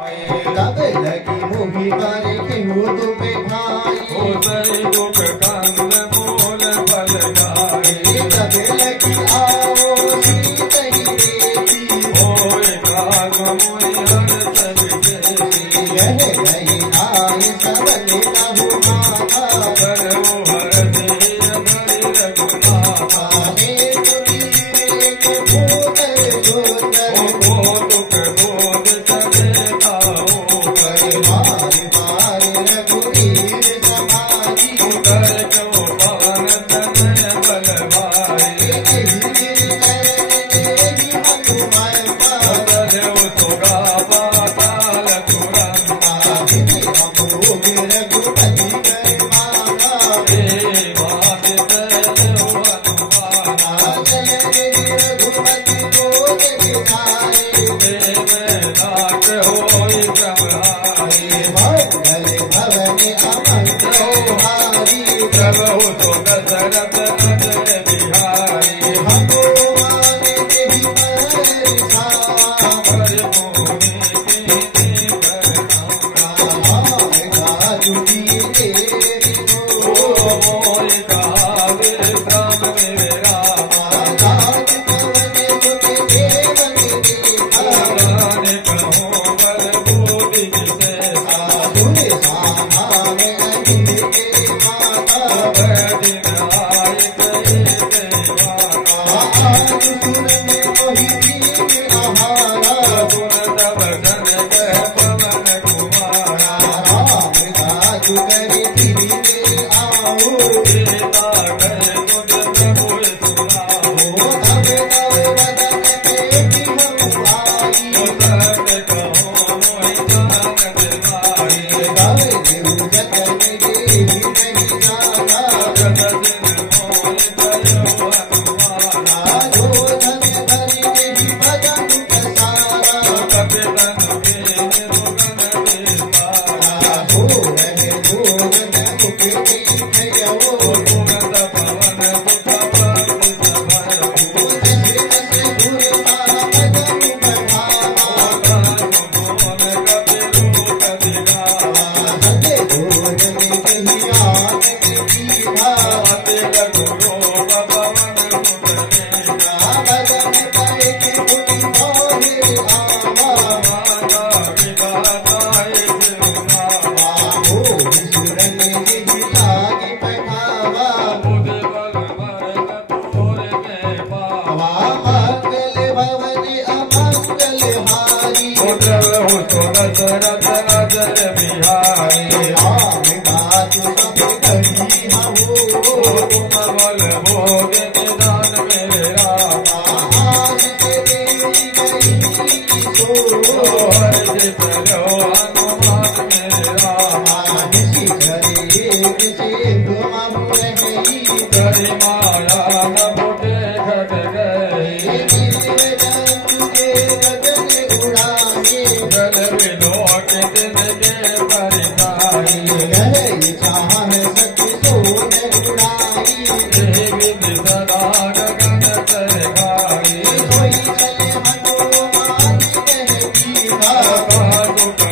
तब लगी मोही करे के हो तुम्हें भाई हो सही दुख कंद मूल बल गाए तब लगी आओ सीत ही रेती होए काग मोहि हर सब देती यह नहीं आए सबने लहु माथा करहु हर देय धरि रघुनाथा आने तुमीरे के भूतर जोतर हो दुख बोध चले ताओ मार मार रघुवीर समाधि उतर को पान तनय बल भाई बदलहु सुगा पाताल तुरंता हे बात चलहु हनुमाना नाथ होई ब्रह्महारी प्रभु तो दशरथ अजय बिहारी हर मोहि कीन्ही ओ मोहि कहावे राम मेरे रामा जाने कहो बल बूढ़ी जिसे दिन आए गए देवाना गुण तब धन जय पवन कुमारा सीता गए तुझ प्रभु सुनाओ उतर कहो मोहि जान दिलाए जग दिन मोहि भयो हनुमाना कपि तनु कीन्ही सुगन विस्तारा गुण पवन सुख पंडित भरहु मोहन कपि रूप दिखावा अति लघु रूप पवन सुत माता विधाताय सिरुनावा बुध बल भर कपूर में पावा उतरहु तुरत रथ अजय बिहारी तुम बल भोग निदान मेरे रामा हरि चलो हनुमान मेरे रामा करि माया न फुटे घट गए गल विलोक दिन के परिताई देवी सदा गगन सरकारी दुख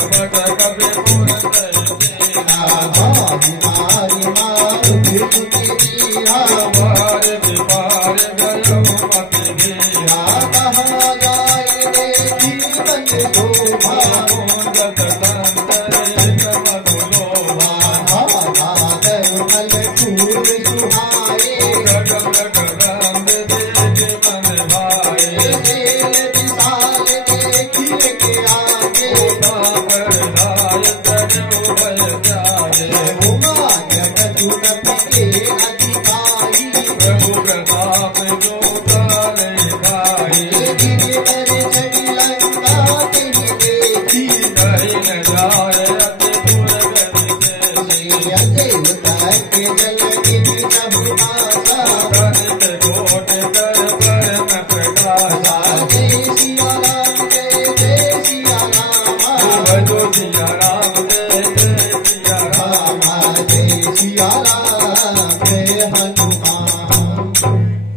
बट कपि पुर बार विपार गयो पति गिरा जत तंत्र मधुलोभा गगन गगन देख मन भाए परदाय तजो भय प्यारे प्रभु प्रताप जो तारे खाए कहीं न जाए अति दुर्गति कनित कोट कर पर न प्रकाशा भजो सिया राम जय जय सिया राम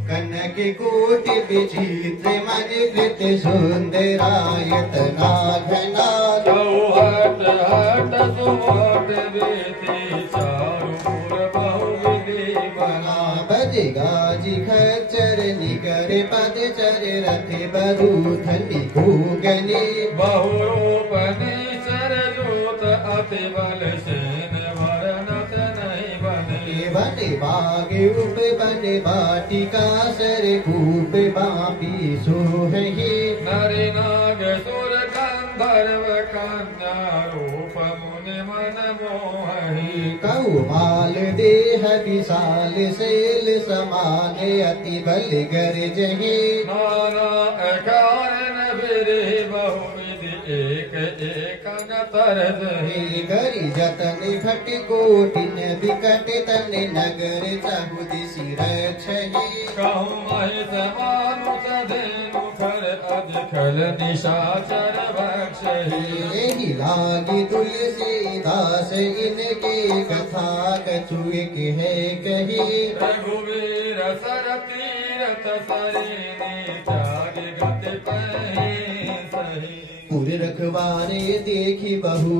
कनक कोटि विचित्र मन कृत सुंदरायत नाथ नाथ हट सुमट बीती चारों पुर बहुविधि बना बजे गाजी खच्चर निकर पद चर रथ बधु ठंडी खूगनी बहुरूप निचर जोत अति बल सेन वरनत नहीं बने बने बागे उप बने बाटिका सर कूप बापी सोहि नरि नाग सुर गंधर्व कन्या रूप मुनि मन मोहि कौमाल देह विशाल शैल समान अति बल गर्जहि नाना कारण बिरे बहुविधि एक एक न तरजहि करि जतन भट कोटिन विकट तन नगर चहु दिशि रक्षहि कहूँ महिष मानुष धेनु खर अधिखल निशाचर भक्षहि एहि लागी तुलसीदास इनके कथा कछुक है कही रघुवीर सर तीरथ सरिनी त्याग गति पहि सही पुर रखवारे देखी बहु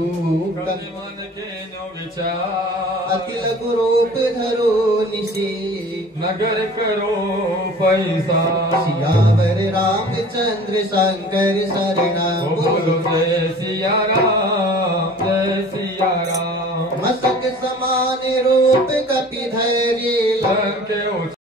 कवि मन के नो विचार अति लघु रूप धरो निशि नगर करो पैसा सियावर रामचंद्र शंकर शरणा बोलो जय सिया राम जय सिया राम मस्तक समान रूप कपि धैर्य लंके